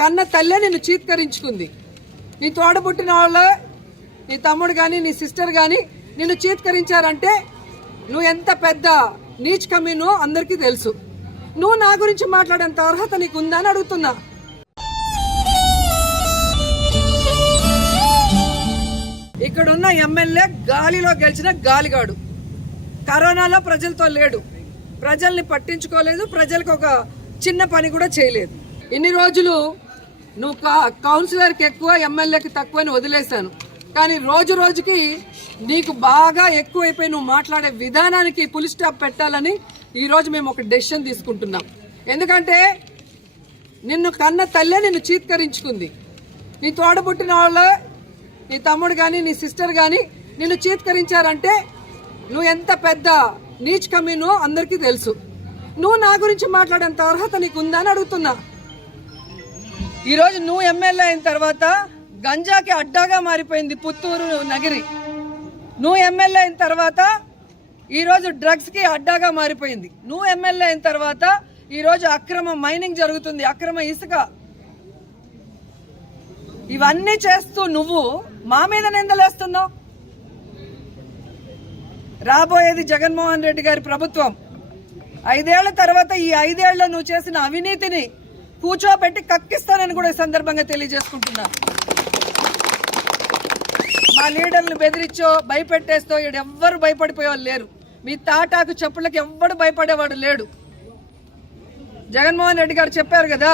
కన్న తల్లే నిన్ను చీత్కరించుకుంది. నీ తోడబుట్టిన వాళ్ళ, నీ తమ్ముడు కానీ నీ సిస్టర్ కానీ నిన్ను చీత్కరించారంటే నువ్వు ఎంత పెద్ద నీచ్ కమీనో అందరికీ తెలుసు. నువ్వు నా గురించి మాట్లాడేంత అర్హత నీకు ఉందా అని అడుగుతున్నా. ఇక్కడున్న ఎమ్మెల్యే గాలిలో గెలిచిన గాలిగాడు. కరోనాలో ప్రజలతో లేడు, ప్రజల్ని పట్టించుకోలేదు, ప్రజలకు ఒక చిన్న పని కూడా చేయలేదు. ఇన్ని రోజులు నువ్వు కౌన్సిలర్కి ఎక్కువ ఎమ్మెల్యేకి తక్కువ అని వదిలేశాను. కానీ రోజు రోజుకి నీకు బాగా ఎక్కువైపోయి నువ్వు మాట్లాడే విధానానికి ఫుల్ స్టాప్ పెట్టాలని ఈరోజు మేము ఒక డెసిషన్ తీసుకుంటున్నాం. ఎందుకంటే నిన్ను కన్న తల్లే నిన్ను చీత్కరించుకుంది. నీ తోడబుట్టిన వాళ్ళ, నీ తమ్ముడు కానీ నీ సిస్టర్ కానీ నిన్ను చీత్కరించారంటే నువ్వు ఎంత పెద్ద నీచ్ కమీనో అందరికీ తెలుసు. నువ్వు నా గురించి మాట్లాడేంత అర్హత నీకు ఉందా అని అడుగుతున్నా. ఈరోజు నువ్వు ఎమ్మెల్యే అయిన తర్వాత గంజాకి అడ్డాగా మారిపోయింది పుత్తూరు నగరి. నువ్వు ఎమ్మెల్యే అయిన తర్వాత ఈరోజు డ్రగ్స్కి అడ్డాగా మారిపోయింది. నువ్వు ఎమ్మెల్యే అయిన తర్వాత ఈరోజు అక్రమ మైనింగ్ జరుగుతుంది, అక్రమ ఇసుక. ఇవన్నీ చేస్తూ నువ్వు మా మీద నిందలేస్తున్నావు. రాబోయేది జగన్మోహన్ రెడ్డి గారి ప్రభుత్వం. 5 ఏళ్ల తర్వాత ఈ 5 ఏళ్లలో నువ్వు చేసిన అవినీతిని కూర్చోబెట్టి కక్కిస్తానని కూడా ఈ సందర్భంగా తెలియజేసుకుంటున్నా. మా లీడర్లు బెదిరించో భయపెట్టేస్తో ఎవ్వరు భయపడిపోయేవాళ్ళు లేరు. మీ తాటాకు చెప్పులకి ఎవ్వడు భయపడేవాడు లేడు. జగన్మోహన్ రెడ్డి గారు చెప్పారు కదా,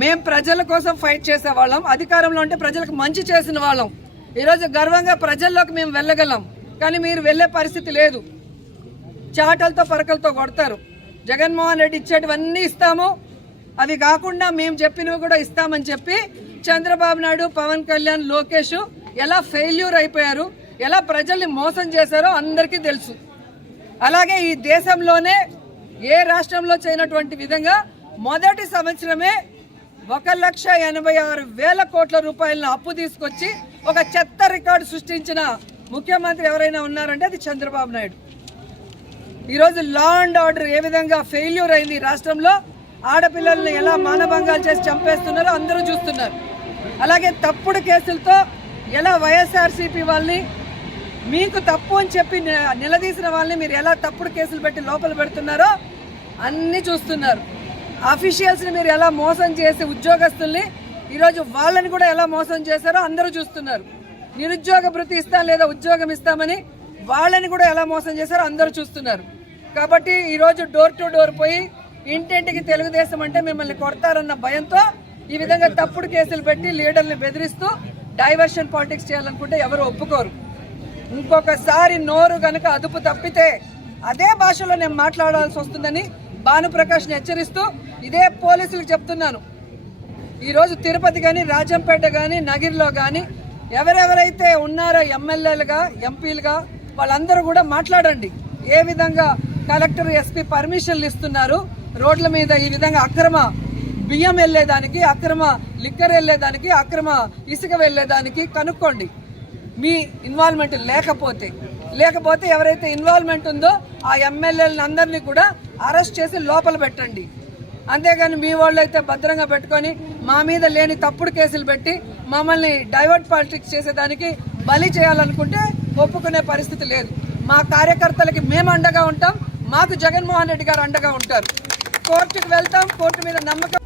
మేం ప్రజల కోసం ఫైట్ చేసేవాళ్ళం, అధికారంలో ఉంటే ప్రజలకు మంచి చేసిన వాళ్ళం. ఈరోజు గర్వంగా ప్రజల్లోకి మేము వెళ్ళగలం. కానీ మీరు వెళ్ళే పరిస్థితి లేదు. చాటలతో పరకలతో కొడతారు. జగన్మోహన్ రెడ్డి ఇచ్చేటివన్నీ ఇస్తాము, అవి కాకుండా మేము చెప్పినవి కూడా ఇస్తామని చెప్పి చంద్రబాబు నాయుడు, పవన్ కళ్యాణ్, లోకేష్ ఎలా ఫెయిల్యూర్ అయిపోయారు, ఎలా ప్రజల్ని మోసం చేశారో అందరికీ తెలుసు. అలాగే ఈ దేశంలోనే ఏ రాష్ట్రంలో చేయనటువంటి విధంగా మొదటి సంవత్సరమే 1,86,000 కోట్ల రూపాయలను అప్పు తీసుకొచ్చి ఒక చెత్త రికార్డు సృష్టించిన ముఖ్యమంత్రి ఎవరైనా ఉన్నారంటే అది చంద్రబాబు నాయుడు. ఈరోజు లా అండ్ ఆర్డర్ ఏ విధంగా ఫెయిల్యూర్ అయింది రాష్ట్రంలో, ఆడపిల్లల్ని ఎలా మానభంగాలు చేసి చంపేస్తున్నారో అందరూ చూస్తున్నారు. అలాగే తప్పుడు కేసులతో ఎలా వైఎస్ఆర్సీపీ వాళ్ళని, మీకు తప్పు అని చెప్పి నిలదీసిన వాళ్ళని మీరు ఎలా తప్పుడు కేసులు పెట్టి లోపల పెడుతున్నారో అన్నీ చూస్తున్నారు. అఫీషియల్స్ని మీరు ఎలా మోసం చేసి ఉద్యోగస్తుల్ని ఈరోజు వాళ్ళని కూడా ఎలా మోసం చేశారో అందరూ చూస్తున్నారు. నిరుద్యోగ భృతి ఇస్తాం లేదా ఉద్యోగం ఇస్తామని వాళ్ళని కూడా ఎలా మోసం చేశారో అందరూ చూస్తున్నారు. కాబట్టి ఈరోజు డోర్ టు డోర్ పోయి ఇంటింటికి తెలుగుదేశం అంటే మిమ్మల్ని కొడతారన్న భయంతో ఈ విధంగా తప్పుడు కేసులు పెట్టి లీడర్ని బెదిరిస్తూ డైవర్షన్ పాలిటిక్స్ చేయాలనుకుంటే ఎవరు ఒప్పుకోరు. ఇంకొకసారి నోరు గనక అదుపు తప్పితే అదే భాషలో నేను మాట్లాడాల్సి వస్తుందని భానుప్రకాష్ని హెచ్చరిస్తూ ఇదే పోలీసులకు చెప్తున్నాను. ఈరోజు తిరుపతి కానీ, రాజంపేట కానీ, నగిరిలో కానీ ఎవరెవరైతే ఉన్నారో ఎమ్మెల్యేలుగా, ఎంపీలుగా వాళ్ళందరూ కూడా మాట్లాడండి. ఏ విధంగా కలెక్టర్, ఎస్పీ పర్మిషన్లు ఇస్తున్నారు రోడ్ల మీద, ఈ విధంగా అక్రమ బియ్యం వెళ్లేదానికి, అక్రమ లిక్కర్ వెళ్లేదానికి, అక్రమ ఇసుక వెళ్లేదానికి కనుక్కోండి. మీ ఇన్వాల్వ్మెంట్ లేకపోతే ఎవరైతే ఇన్వాల్వ్మెంట్ ఉందో ఆ ఎమ్మెల్యేలను అందరినీ కూడా అరెస్ట్ చేసి లోపల పెట్టండి. అంతేగాని మీ వాళ్ళు అయితే భద్రంగా పెట్టుకొని మా మీద లేని తప్పుడు కేసులు పెట్టి మమ్మల్ని డైవర్ట్ పాలిటిక్స్ చేసేదానికి బలి చేయాలనుకుంటే ఒప్పుకునే పరిస్థితి లేదు. మా కార్యకర్తలకి మేము అండగా ఉంటాం, మాకు జగన్మోహన్ రెడ్డి గారు అండగా ఉంటారు. కోర్టుకు వెళ్తాం, కోర్టు మీద నమ్మకం